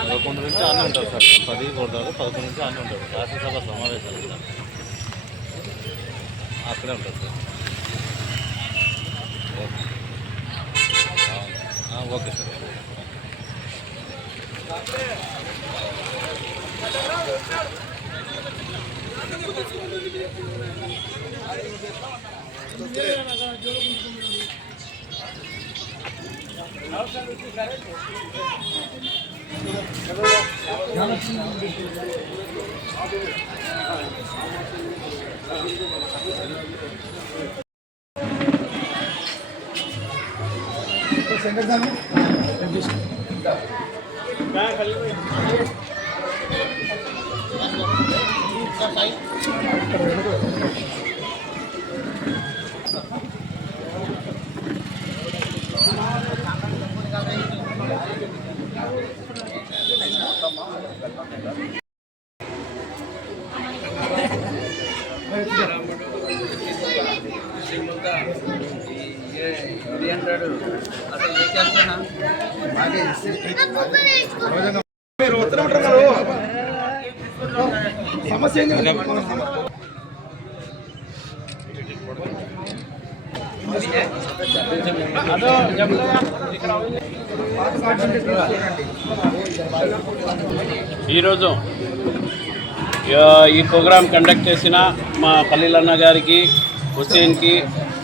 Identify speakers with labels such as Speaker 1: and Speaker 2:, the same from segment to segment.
Speaker 1: పదకొండు నుంచి అన్నీ ఉంటారు సార్. పది కొడతారు పదకొండు నుంచి అన్నీ ఉంటారు. శాసనసభ సమావేశాలు కూడా అక్కడే ఉంటారు సార్. ఓకే. సార్. జోడు సార్
Speaker 2: ఇది
Speaker 3: మీరు ఉత్తరం ఉంటారు సమస్య
Speaker 4: ఈరోజు ఈ ప్రోగ్రాం కండక్ట్ చేసిన మా పల్లీలన్న గారికి హుస్సేన్కి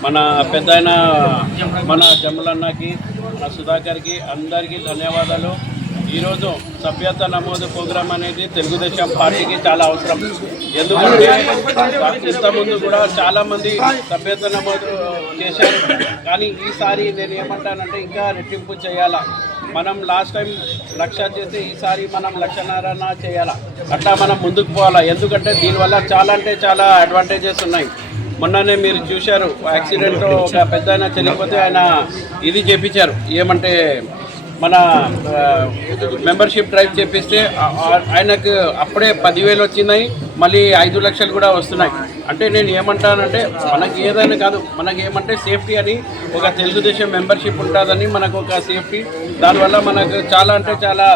Speaker 4: మన పెద్ద మన జమ్ములన్నకి మన సుధాకర్కి అందరికీ ధన్యవాదాలు. ఈరోజు సభ్యత నమోదు ప్రోగ్రాం అనేది తెలుగుదేశం పార్టీకి చాలా అవసరం. ఎందుకంటే ఇంతకుముందు కూడా చాలామంది సభ్యత నమోదు చేశారు. కానీ ఈసారి నేను ఏమంటానంటే ఇంకా రెట్టింపు చేయాలా? మనం లాస్ట్ టైం లక్ష చేస్తే ఈసారి మనం లక్షన్నర చేయాలా? అట్లా మనం ముందుకు పోవాలా? ఎందుకంటే దీనివల్ల చాలా అంటే చాలా అడ్వాంటేజెస్ ఉన్నాయి. మొన్ననే మీరు చూశారు యాక్సిడెంట్లో ఒక పెద్ద ఆయన చనిపోతే ఆయన ఇది చేపించారు. ఏమంటే మన మెంబర్షిప్ డ్రైవ్ చేపిస్తే ఆయనకు అప్పుడే పదివేలు వచ్చినాయి మళ్ళీ ఐదు లక్షలు కూడా వస్తున్నాయి. అంటే నేను ఏమంటానంటే మనకి ఏదైనా కాదు మనకి ఏమంటే సేఫ్టీ అని ఒక తెలుగుదేశం మెంబర్షిప్ ఉంటుందని మనకు ఒక సేఫ్టీ. దానివల్ల మనకు చాలా అంటే చాలా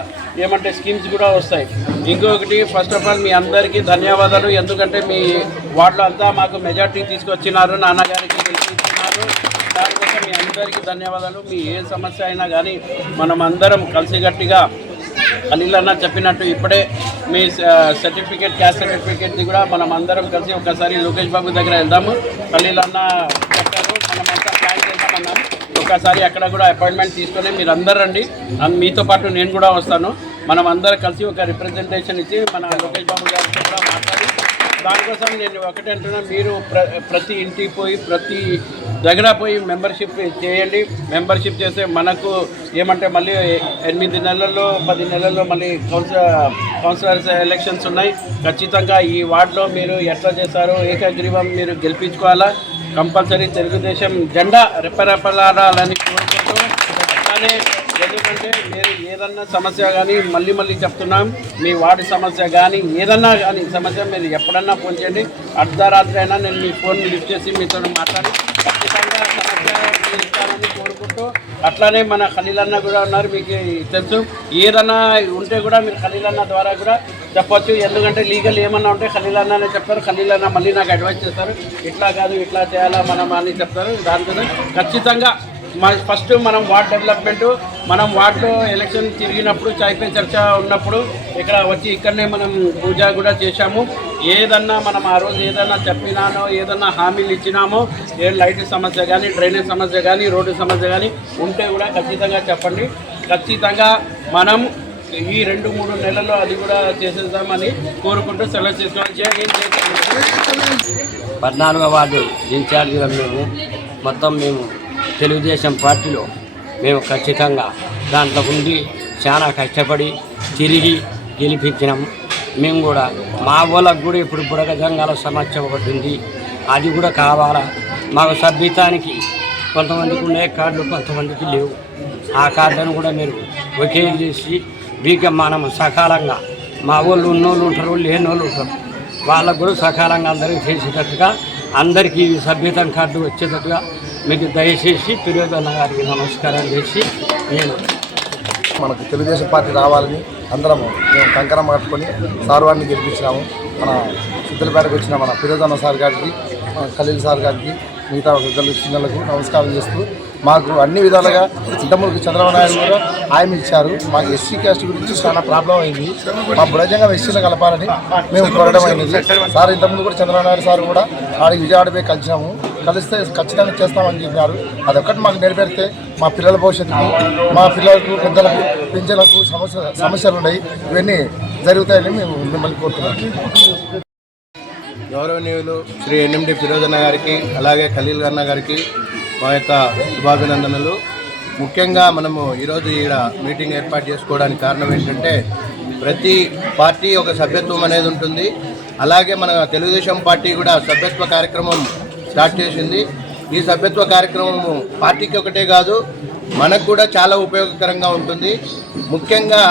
Speaker 4: ఏమంటే స్కీమ్స్ కూడా వస్తాయి. ఇంకొకటి ఫస్ట్ ఆఫ్ ఆల్ మీ అందరికీ ధన్యవాదాలు. ఎందుకంటే మీ వార్డులో అంతా మాకు మెజార్టీ తీసుకొచ్చినారు నాన్నగారికి గెలిపించినారు మీ అందరికీ ధన్యవాదాలు. మీ ఏ సమస్య అయినా కానీ మనం అందరం కలిసిగట్టిగా ఖలీల్ అన్న చెప్పినట్టు ఇప్పుడే మీ సర్టిఫికేట్ క్యాస్ట్ సర్టిఫికేట్ది కూడా మనం అందరం కలిసి ఒకసారి లోకేష్ బాబు దగ్గర వెళ్దాము. ఖలీల్ అన్న చెప్పారు మనమంతా ప్లాన్ చేద్దామన్నాము. ఒకసారి అక్కడ కూడా అపాయింట్మెంట్ తీసుకొని మీరు అందరు రండి మీతో పాటు నేను కూడా వస్తాను. మనం అందరం కలిసి ఒక రిప్రజెంటేషన్ ఇచ్చి మన లోకేష్ బాబు గారితో కూడా దానికోసం నేను ఒకటి అంటున్నా మీరు ప్ర ప్రతి ఇంటికి పోయి ప్రతి దగ్గర పోయి మెంబర్షిప్ చేయండి. మెంబర్షిప్ చేస్తే మనకు ఏమంటే మళ్ళీ ఎనిమిది నెలల్లో పది నెలల్లో మళ్ళీ కౌన్సిల్ కౌన్సిలర్స్ ఎలక్షన్స్ ఉన్నాయి. ఖచ్చితంగా ఈ వార్డులో మీరు ఎట్లా చేస్తారో ఏకగ్రీవం మీరు గెలిపించుకోవాలా? కంపల్సరీ తెలుగుదేశం జెండా రెప్పరెప్పలాడాలని కోరుకుంటూ ఎందుకంటే ఏదన్నా సమస్య కానీ మళ్ళీ మళ్ళీ చెప్తున్నాం. మీ వాడి సమస్య కానీ ఏదన్నా కానీ సమస్య మీరు ఎప్పుడన్నా ఫోన్ చేయండి. అర్ధరాత్రి అయినా నేను మీ ఫోన్ లిఫ్ట్ చేసి మీతో మాట్లాడి ఖచ్చితంగా సమస్య తీరుస్తానని కోరుకుంటూ అట్లానే మన ఖలీలన్న కూడా ఉన్నారు మీకు తెలుసు. ఏదన్నా ఉంటే కూడా మీరు ఖలీలన్న ద్వారా కూడా చెప్పొచ్చు. ఎందుకంటే లీగల్ ఏమన్నా ఉంటే ఖలీలన్న అనే చెప్తారు. ఖలీలన్న మళ్ళీ నాకు అడ్వైస్ చేస్తారు. ఇట్లా కాదు ఇట్లా చేయాలా మనం అని చెప్తారు. దానికోసం ఖచ్చితంగా ఫస్ట్ మనం వార్డ్ డెవలప్మెంట్ మనం వార్డులో ఎలక్షన్ తిరిగినప్పుడు చాయ్పే చర్చ ఉన్నప్పుడు ఇక్కడ వచ్చి ఇక్కడనే మనం పూజ కూడా చేశాము. ఏదన్నా మనం ఆ రోజు ఏదన్నా చెప్పినానో ఏదన్నా హామీలు ఇచ్చినామో ఏ లైట్ సమస్య కానీ డ్రైనేజ్ సమస్య కానీ రోడ్డు సమస్య కానీ ఉంటే కూడా ఖచ్చితంగా చెప్పండి. ఖచ్చితంగా మనం ఈ రెండు మూడు నెలల్లో అది కూడా చేసేద్దామని కోరుకుంటూ సెలవు చేసుకోవాలి
Speaker 5: పద్నాలుగో వార్డు ఇన్ఛార్జిగా మేము. మొత్తం మేము తెలుగుదేశం పార్టీలో మేము ఖచ్చితంగా దాంట్లో ఉండి చాలా కష్టపడి తిరిగి గెలిపించినాము మేము కూడా మా వాళ్ళకు కూడా ఇప్పుడు బుడగ జంగాల సమస్య ఒకటి ఉంది. అది కూడా కావాలా? మాకు సభ్యతానికి కొంతమందికి ఉండే కార్డులు కొంతమందికి లేవు. ఆ కార్డును కూడా మీరు ఒకే చేసి వీక మనం సకాలంగా మా వాళ్ళు ఉన్నోళ్ళు ఉంటారు లేని వాళ్ళు ఉంటారు. వాళ్ళకు కూడా సకాలంగా అందరికీ చేసేటట్టుగా అందరికీ ఈ సభ్యతం కార్డు వచ్చేటట్టుగా మీకు దయచేసి దుర్యోధన గారికి నమస్కారం చేసి నేను
Speaker 6: మనకు తెలుగుదేశం పార్టీ రావాలని అందరము మేము కంకణం కట్టుకొని సార్వాన్ని గెలిపించినాము. మన సిద్ధలపేటకు వచ్చిన మన ఫిరోజన్న సార్ గారికి మన ఖలీల్ సార్ గారికి మిగతా పెద్దలు చిన్నలకు నమస్కారం చేస్తూ మాకు అన్ని విధాలుగా ఇంతకుముందు చంద్రబాబు నాయుడు కూడా హామీ ఇచ్చారు. మాకు ఎస్సీ క్యాస్ట్ గురించి చాలా ప్రాబ్లం అయింది. మా బుడజంగా ఎస్సీలో కలపాలని మేము కోరడం అయినది సార్ ఇంతకుముందు కూడా చంద్రబాబు నాయుడు సార్ కూడా ఆడికి విజయవాడ పోయి కలిసినాము. కలిస్తే ఖచ్చితంగా చేస్తామని చెప్పారు అదొక్కటి మాకు నెరవేరితే మా పిల్లల భవిష్యత్తుకు మా పిల్లలకు పెద్దలకు పెంచలకు సమస్య సమస్యలు ఉన్నాయి ఇవన్నీ జరుగుతాయని మేము మిమ్మల్ని కోరుతున్నాం.
Speaker 7: గౌరవనీయులు శ్రీ ఎన్ఎండి ఫిరోజన్న గారికి అలాగే ఖలీల్ అన్న గారికి మా యొక్క శుభాభినందనలు. ముఖ్యంగా మనము ఈరోజు ఈడ మీటింగ్ ఏర్పాటు చేసుకోవడానికి కారణం ఏంటంటే ప్రతి పార్టీ ఒక సభ్యత్వం అనేది ఉంటుంది. అలాగే మన తెలుగుదేశం పార్టీ కూడా సభ్యత్వ కార్యక్రమం స్టార్ట్ చేసింది. ఈ సభ్యత్వ కార్యక్రమము పార్టీకి ఒకటే కాదు మనకు కూడా చాలా ఉపయోగకరంగా ఉంటుంది. ముఖ్యంగా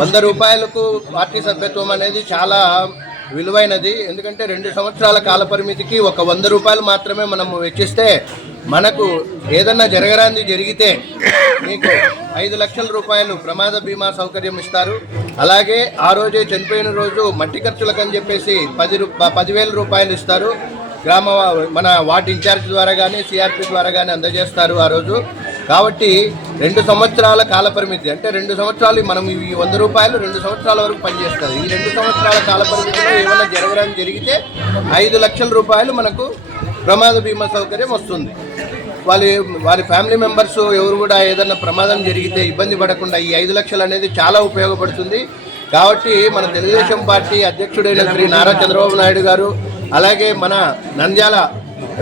Speaker 7: వంద రూపాయలకు పార్టీ సభ్యత్వం అనేది చాలా విలువైనది. ఎందుకంటే రెండు సంవత్సరాల కాల పరిమితికి ఒక వంద రూపాయలు మాత్రమే మనము వెచ్చిస్తే మనకు ఏదన్నా జరగరాంది జరిగితే మీకు ఐదు లక్షల రూపాయలు ప్రమాద బీమా సౌకర్యం ఇస్తారు. అలాగే ఆ రోజే చనిపోయిన రోజు మట్టి ఖర్చులకు అని చెప్పేసి పది రూ పదివేల రూపాయలు ఇస్తారు. గ్రామ మన వార్డు ఇన్ఛార్జ్ ద్వారా కానీ సిఆర్పి ద్వారా కానీ అందజేస్తారు ఆ రోజు. కాబట్టి రెండు సంవత్సరాల కాలపరిమితి అంటే రెండు సంవత్సరాలు మనం ఈ వంద రూపాయలు రెండు సంవత్సరాల వరకు పనిచేస్తుంది. ఈ రెండు సంవత్సరాల కాల పరిమితిలో ఏమైనా జరగడం జరిగితే ఐదు లక్షల రూపాయలు మనకు ప్రమాద బీమా సౌకర్యం వస్తుంది. వాళ్ళ వారి ఫ్యామిలీ మెంబర్స్ ఎవరు కూడా ఏదైనా ప్రమాదం జరిగితే ఇబ్బంది పడకుండా ఈ ఐదు లక్షలు అనేది చాలా ఉపయోగపడుతుంది. కాబట్టి మన తెలుగుదేశం పార్టీ అధ్యక్షుడైన శ్రీ నారా చంద్రబాబు నాయుడు గారు అలాగే మన నంద్యాల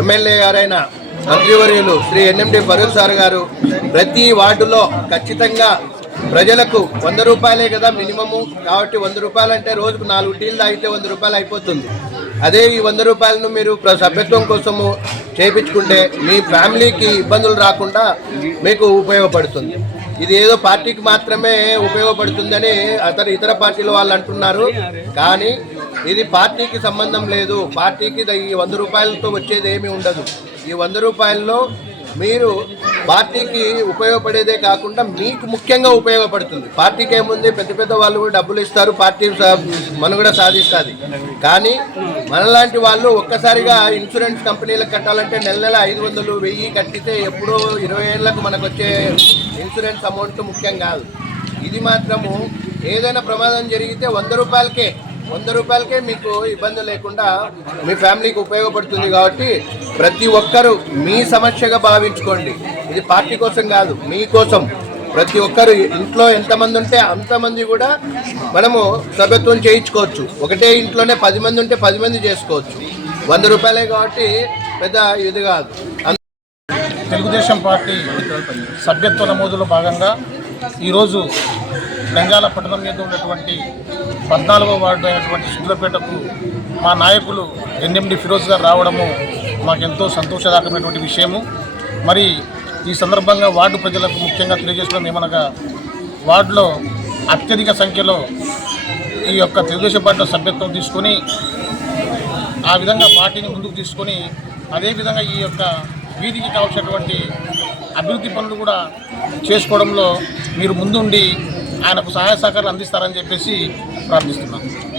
Speaker 7: ఎమ్మెల్యే గారైన మంత్రివర్యులు శ్రీ ఎన్ఎండి ఫరూక్ సార్ గారు ప్రతి వార్డులో ఖచ్చితంగా ప్రజలకు వంద రూపాయలే కదా మినిమము. కాబట్టి వంద రూపాయలు అంటే రోజుకు నాలుగు టీలు తాగితే వంద రూపాయలు అయిపోతుంది. అదే ఈ వంద రూపాయలను మీరు ప్ర- సభ్యత్వం కోసము చేయించుకుంటే మీ ఫ్యామిలీకి ఇబ్బందులు రాకుండా మీకు ఉపయోగపడుతుంది. ఇది ఏదో పార్టీకి మాత్రమే ఉపయోగపడుతుందని అతను ఇతర పార్టీల వాళ్ళు అంటున్నారు. కానీ ఇది పార్టీకి సంబంధం లేదు. పార్టీకి ఈ వంద రూపాయలతో వచ్చేది ఏమీ ఉండదు. ఈ వంద రూపాయల్లో మీరు పార్టీకి ఉపయోగపడేదే కాకుండా మీకు ముఖ్యంగా ఉపయోగపడుతుంది. పార్టీకి ఏముంది? పెద్ద పెద్ద వాళ్ళు కూడా డబ్బులు ఇస్తారు పార్టీ మనుగడ సాధిస్తుంది. కానీ మనలాంటి వాళ్ళు ఒక్కసారిగా ఇన్సూరెన్స్ కంపెనీలకు కట్టాలంటే నెల నెల ఐదు వందలు వెయ్యి కట్టితే ఎప్పుడో ఇరవై ఏళ్ళకు మనకు వచ్చే ఇన్సూరెన్స్ అమౌంట్ ముఖ్యం కాదు. ఇది మాత్రము ఏదైనా ప్రమాదం జరిగితే వంద రూపాయలకే వంద రూపాయలకే మీకు ఇబ్బంది లేకుండా మీ ఫ్యామిలీకి ఉపయోగపడుతుంది కాబట్టి ప్రతి ఒక్కరూ మీ సమస్యగా భావించుకోండి. ఇది పార్టీ కోసం కాదు మీకోసం ప్రతి ఒక్కరు ఇంట్లో ఎంతమంది ఉంటే అంతమంది కూడా మనము సభ్యత్వం చేయించుకోవచ్చు. ఒకటే ఇంట్లోనే పది మంది ఉంటే పది మంది చేసుకోవచ్చు. వంద రూపాయలే కాబట్టి పెద్ద ఇది కాదు.
Speaker 3: తెలుగుదేశం పార్టీ సభ్యత్వ నమోదులో భాగంగా ఈరోజు బెంగాల పట్టణం మీద ఉన్నటువంటి పద్నాలుగో వార్డు అయినటువంటి శుద్ధపేటకు మా నాయకులు ఎన్ఎండి ఫిరోజ్ గారు రావడము మాకెంతో సంతోషదాయకమైనటువంటి విషయము. మరి ఈ సందర్భంగా వార్డు ప్రజలకు ముఖ్యంగా తెలియజేసుకోవడం ఏమనగా వార్డులో అత్యధిక సంఖ్యలో ఈ యొక్క తెలుగుదేశం పార్టీలో సభ్యత్వం తీసుకొని ఆ విధంగా పార్టీని ముందుకు తీసుకొని అదేవిధంగా ఈ యొక్క వీధికి కావాల్సినటువంటి అభివృద్ధి పనులు కూడా చేసుకోవడంలో మీరు ముందుండి ఆయనకు సహాయ సహకారాలు అందిస్తారని చెప్పేసి ప్రార్థిస్తున్నాను